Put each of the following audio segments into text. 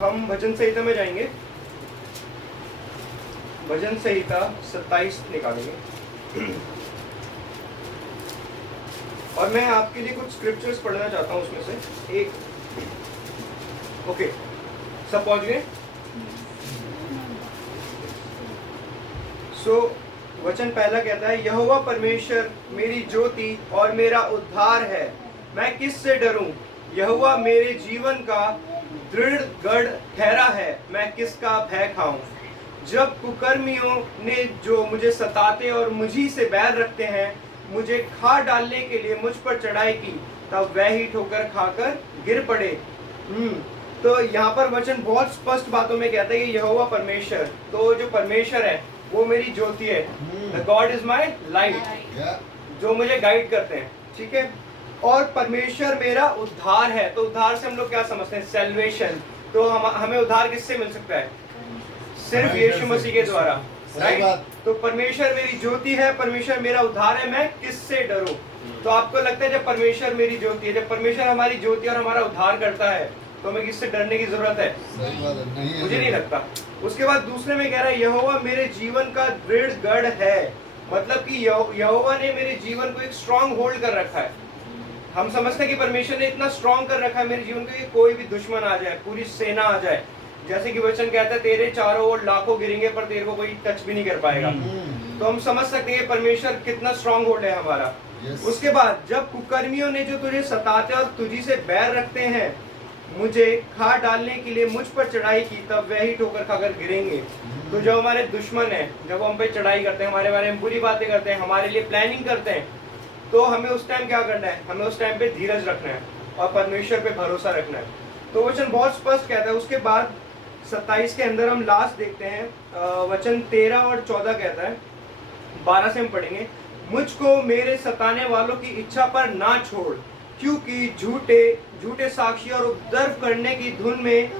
हम भजन संहिता में जाएंगे। भजन संहिता 27 निकालेंगे और मैं आपके लिए कुछ स्क्रिप्चर्स पढ़ना चाहता हूं उसमें से एक। ओके, सब पहुंच गए? सो वचन पहला कहता है, यहोवा परमेश्वर मेरी ज्योति और मेरा उद्धार है, मैं किससे डरूं? यहोवा मेरे जीवन का दृढ़ गढ़ ठहरा है, मैं किसका भय खाऊं? जब कुकर्मियों ने जो मुझे सताते और मुझी से बैर रखते हैं मुझे खा डालने के लिए मुझ पर चढ़ाई की, तब वह ही ठोकर खाकर गिर पड़े। तो यहाँ पर वचन बहुत स्पष्ट बातों में कहता है कि यहोवा परमेश्वर, तो जो परमेश्वर है वो मेरी ज्योति है। The God is my light, जो मुझे गाइड करते हैं, ठीक है। और परमेश्वर मेरा उद्धार है। तो उद्धार से हम लोग क्या समझते हैं? सेल्वेशन। तो हमें उद्धार किससे मिल सकता है? सिर्फ यीशु मसीह के द्वारा, राइट। तो परमेश्वर मेरी ज्योति है, परमेश्वर मेरा उद्धार है, मैं किससे डरूं? तो आपको लगता है जब परमेश्वर मेरी ज्योति है, जब परमेश्वर हमारी ज्योति और हमारा उद्धार करता है तो हमें किससे डरने की जरूरत है? मुझे नहीं लगता। उसके बाद दूसरे में कह रहा है, यहोवा मेरे जीवन का दृढ़ गढ़ है। मतलब कि यहोवा ने मेरे जीवन को एक स्ट्रॉन्ग होल्ड कर रखा है। हम समझते हैं कि परमेश्वर ने इतना स्ट्रॉन्ग कर रखा है मेरे जीवन को कि कोई भी दुश्मन आ जाए, पूरी सेना आ जाए, जैसे कि वचन कहता है तेरे चारों ओर लाखों गिरेंगे पर तेरे को कोई टच भी नहीं कर पाएगा। तो हम समझ सकते हैं परमेश्वर कितना स्ट्रॉन्ग होल्ड है हमारा। उसके बाद जब कुकर्मियों ने जो तुझे सताते और तुझी से बैर रखते हैं मुझे खा डालने के लिए मुझ पर चढ़ाई की, तब वह ही ठोकर खाकर गिरेंगे। तो जो हमारे दुश्मन है, जब हम पे चढ़ाई करते हैं, हमारे बारे में बुरी बातें करते हैं, हमारे लिए प्लानिंग करते हैं, तो हमें उस टाइम क्या करना है? हमें उस टाइम पे धीरज रखना है और परमेश्वर पे भरोसा रखना है। तो वचन बहुत स्पष्ट कहता है। उसके बाद 27 के अंदर हम लास्ट देखते हैं, वचन 13 और 14 कहता है, 12 से हम पढ़ेंगे। मुझको मेरे सताने वालों की इच्छा पर ना छोड़, क्योंकि झूठे साक्षी और उपद्रव करने की धुन में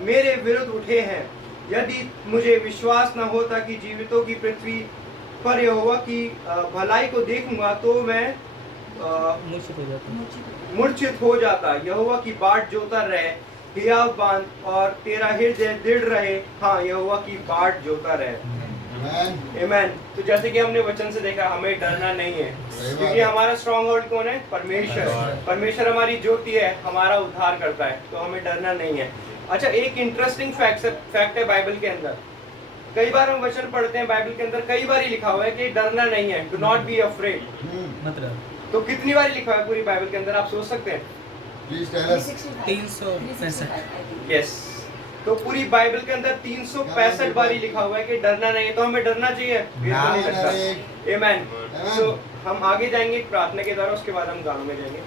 मेरे विरुद्ध उठे हैं। यदि मुझे विश्वास न होता कि जीवितों की पृथ्वी पर यहोवा की भलाई को देखूंगा तो मैं मूर्छित हो जाता। यहोवा की बाट जोता रहे, हियाव बांध और तेरा हृदय दृढ़ रहे। हाँ, यहोवा की बाट जोता रहे। आमेन। तो जैसे कि हमने वचन से देखा, हमें डरना नहीं है, क्योंकि हमारा स्ट्रॉन्ग होल्ड कौन है? परमेश्वर। परमेश्वर हमारी ज्योति है, हमारा उद्धार करता है, तो हमें डरना नहीं है। अच्छा, एक इंटरेस्टिंग फैक्ट है बाइबल के अंदर। कई बार हम वचन पढ़ते हैं बाइबल के अंदर, कई बार ही लिखा हुआ है कि डरना नहीं है, डू नॉट बी अफ्रेड। मतलब तो कितनी बार लिखा है पूरी बाइबल के अंदर, आप सोच सकते हैं? 365। यस, तो पूरी बाइबल के अंदर 365 बार ही लिखा हुआ है कि डरना नहीं है। तो हमें डरना चाहिए? आमेन। सो हम आगे जाएंगे प्रार्थना के द्वारा, उसके बाद हम गानों में जाएंगे।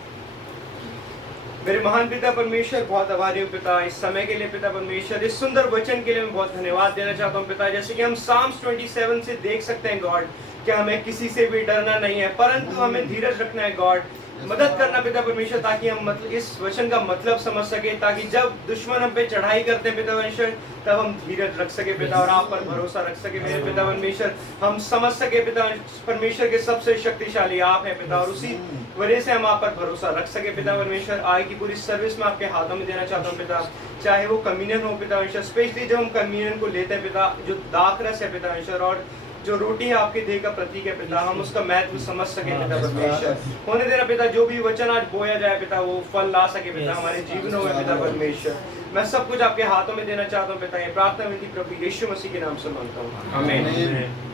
मेरे महान पिता परमेश्वर, बहुत आभारी हूँ पिता इस समय के लिए। पिता परमेश्वर, इस सुंदर वचन के लिए मैं बहुत धन्यवाद देना चाहता हूँ पिता। जैसे कि हम साम्स 27 से देख सकते हैं गॉड, कि हमें किसी से भी डरना नहीं है, परंतु हमें धीरज रखना है गॉड। मदद करना पिता परमेश्वर, ताकि हम इस वचन का मतलब समझ सके, ताकि जब दुश्मन हम पे चढ़ाई करते हैं पिता परमेश्वर, तब हम धीरज रख सके पिता और आप पर भरोसा रख सके मेरे पिता परमेश्वर। हम समझ सके पिता परमेश्वर के सबसे शक्तिशाली आप हैं पिता, और उसी वजह से हम आप पर भरोसा रख सके पिता परमेश्वर। आज की पूरी सर्विस में आपके हाथों में देना चाहता हूँ पिता, चाहे वो कम्युनियन हो पिता परमेश्वर, स्पेशली जब हम कम्युनियन को लेते हैं पिता, जो दाखरस है पिता परमेश्वर और जो रोटी है आपके देह का प्रतीक है पिता, हम उसका महत्व समझ सके पिता परमेश्वर। होने देना पिता, जो भी वचन आज बोया जाए पिता, वो फल ला सके पिता हमारे जीवनों में पिता परमेश्वर। मैं सब कुछ आपके हाथों में देना चाहता हूँ पिता। ये प्रार्थना विधि प्रभु यीशु मसीह के नाम से मांगता हूँ, आमीन।